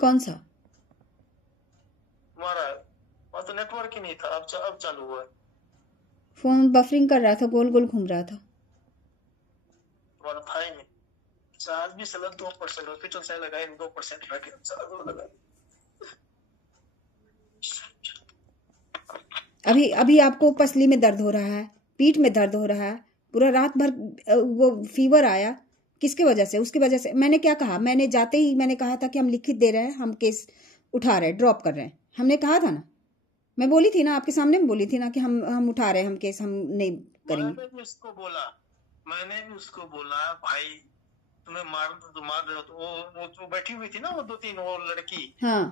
कौन सा? हमारा वहाँ तो नेटवर्क ही नहीं था, अब चालू हुआ है। फोन बफरिंग कर रहा था, गोल गोल घूम रहा था। तुम्हारा था ही नहीं। चार्ज भी चला 2%, हॉस्पिटल से लगाए 2% रखे चार्ज और लगा। अभी अभी आपको पसली में दर्द हो रहा है, पीठ में दर्द हो रहा है, पूरा रात भर वो फीवर आया, किसकी वजह से? उसकी वजह से। मैंने क्या कहा? मैंने जाते ही मैंने कहा था कि हम लिखित दे रहे हैं, हम केस उठा रहे हैं, ड्रॉप कर रहे हैं। हमने कहा था ना, मैं बोली थी ना, आपके सामने में बोली थी ना कि हम उठा रहे हैं, हम केस हम नहीं करेंगे। मैंने भी उसको बोला भाई तुम्हें मार रहे हो। तो वो बैठी हुई थी ना, वो 2-3 वो लड़की, हाँ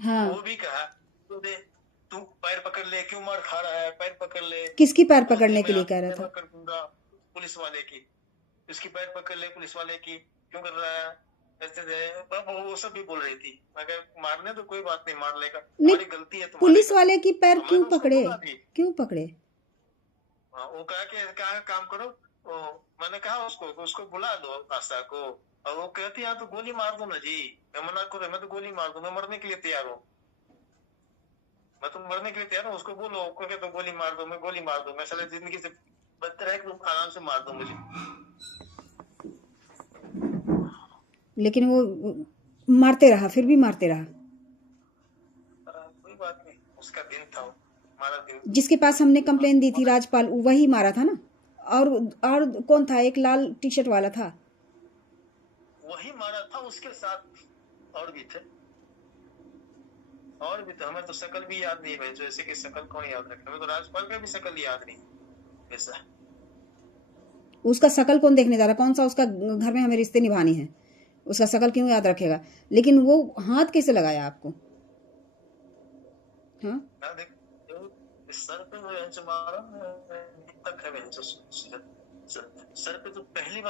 हाँ। वो भी कहा तू पैर पकड़ ले, क्यों मार खा रहा है, पैर पकड़ ले। किसकी पैर पकड़ने के लिए कह रहा था? कर दूंगा पुलिस वाले की, उसकी पैर पकड़ ले पुलिस वाले की, क्यों कर रहा है ऐसे। वो सब भी बोल रही थी। मगर मारने तो कोई बात नहीं, मार लेगा, हमारी गलती है। पुलिस वाले की पैर क्यों पकड़े? क्यों पकड़े? वो कहा कि क्या काम करो। मैंने कहा उसको बुला दो आशा को, और वो कहती है तो गोली मार दो ना जी। मैं मना करूँ, मैं तो गोली मार दूं, मैं मरने के लिए तैयार हूँ, मैं तो मरने के लिए तैयार हूँ। उसको बोलो तो गोली मार दो, मैं गोली मार दूं, मैं साले जिंदगी से बदतर है कि तुम आराम से मार दो मुझे। लेकिन वो मारते रहा, फिर भी मारते रहा। कोई बात नहीं, उसका दिन था, हमारा दिन। जिसके पास हमने कंप्लेन दी थी, राजपाल, वही मारा था ना। और कौन था? एक लाल टी शर्ट वाला था, वही मारा था। उसके साथ और भी थे, हमें तो शकल भी याद नहीं है। जैसे कि शकल कौन याद रखे, हमें तो राजपाल का भी शकल याद नहीं ऐसा। उसका शकल कौन देखने जा रहा? कौन सा उसका घर में हमें रिश्ते निभानी है, उसका शकल क्यों याद रखेगा? लेकिन वो हाथ कैसे लगाया आपको? हाँ, सर पे मारा तक है, सर पे तो पहले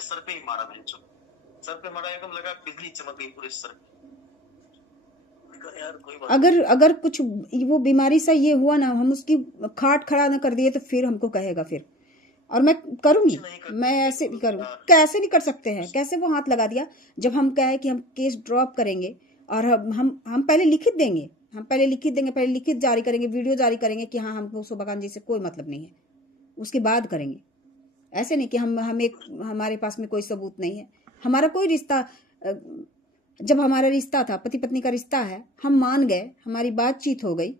सर पे ही मारा। सर पे मारा, एकदम लगा बिजली चमक गई पूरे सर पे। यार कोई बात अगर कुछ वो बीमारी सा ये हुआ ना, हम उसकी खाट खड़ा ना कर दिए तो फिर हमको कहेगा फिर। और मैं करूंगी, मैं ऐसे भी करूंगी। कैसे नहीं कर सकते हैं? कैसे वो हाथ लगा दिया? जब हम कहे कि हम केस ड्रॉप करेंगे और हम पहले लिखित देंगे, पहले लिखित जारी करेंगे, वीडियो जारी करेंगे कि हाँ हमको शोभा खान जी से कोई मतलब नहीं है, उसके बाद करेंगे। ऐसे नहीं कि हमारे पास में कोई सबूत नहीं है, हमारा कोई रिश्ता। जब हमारा रिश्ता था, पति पत्नी का रिश्ता है, हम मान गए, हमारी बातचीत हो गई,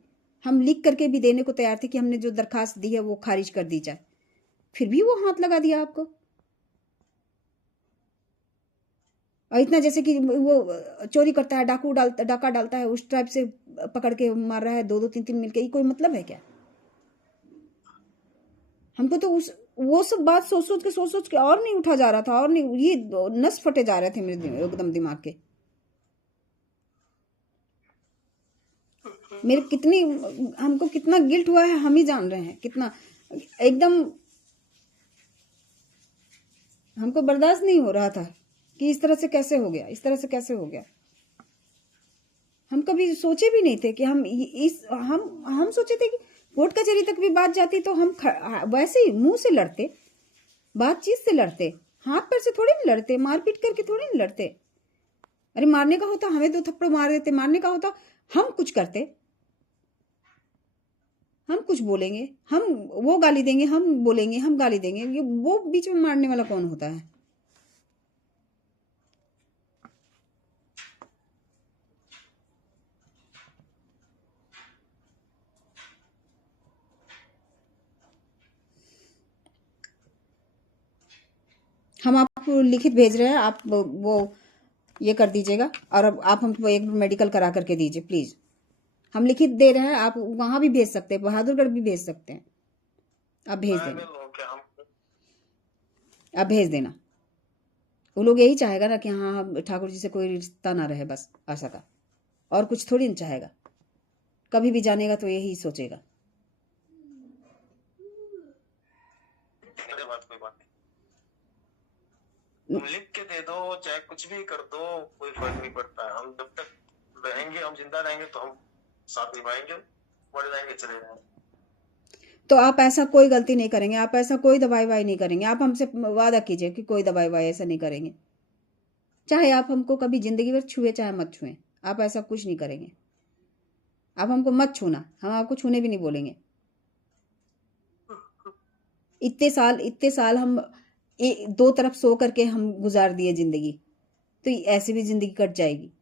हम लिख करके भी देने को तैयार थे कि हमने जो दरखास्त दी है वो खारिज कर दी जाए, फिर भी वो हाथ लगा दिया आपको। और इतना जैसे कि वो चोरी करता है, डाका डालता है, उस टाइप से पकड़ के मार रहा है, 2-2 3-3 मिलके। ये कोई मतलब है क्या? हमको तो वो सब बात सोच के और नहीं उठा जा रहा था, और नहीं, ये नस फटे जा रहे थे मेरे एकदम दिमाग के। हमको कितना गिल्ट हुआ है हम ही जान रहे हैं, कितना एकदम हमको बर्दाश्त नहीं हो रहा था कि इस तरह से कैसे हो गया, इस तरह से कैसे हो गया। हम कभी सोचे भी नहीं थे कि हम सोचे थे कि कोर्ट कचहरी तक भी बात जाती तो हम वैसे ही मुंह से लड़ते, बातचीत से लड़ते, हाथ पैर से थोड़ी नहीं लड़ते, मारपीट करके थोड़ी नहीं लड़ते। अरे मारने का होता हमें 2 थप्पड़ मार देते, मारने का होता हम कुछ करते, हम कुछ बोलेंगे, हम वो गाली देंगे, हम बोलेंगे, हम गाली देंगे, ये वो बीच में मारने वाला कौन होता है? हम आपको लिखित भेज रहे हैं, आप वो ये कर दीजिएगा, और अब आप हमको एक मेडिकल करा करके दीजिए प्लीज। हम लिखित दे रहे हैं, आप वहां भी भेज सकते हैं, बहादुरगढ़ भी भेज सकते हैं, आप भेज देना, आप भेज देना। वो लोग यही चाहेगा ना कि हाँ ठाकुर जी से कोई रिश्ता ना रहे, बस आशा का, और कुछ थोड़ी ना चाहेगा। कभी भी जानेगा तो यही सोचेगा। तुम लिख के दे दो, चाहे कुछ भी कर दो, कोई फर्क नहीं पड़ता है। हम जब तक रहेंगे, हम जिंदा रहेंगे तो हम साथ निभाएंगे, बढ़ जाएंगे, चले जाएंगे। तो आप ऐसा कोई गलती नहीं करेंगे, आप ऐसा कोई दवाई वाई नहीं करेंगे, आप हमसे वादा कीजिए कि कोई दवाई वाई ऐसा नहीं करेंगे। चाहे आप हमको कभी जिंदगी भर छुए चाहे मत छुए, आप ऐसा कुछ नहीं करेंगे। आप हमको मत छूना, हम आपको छूने भी नहीं बोलेंगे। इतने साल हम दो तरफ सो करके हम गुजार दिए जिंदगी, तो ऐसे भी जिंदगी कट जाएगी।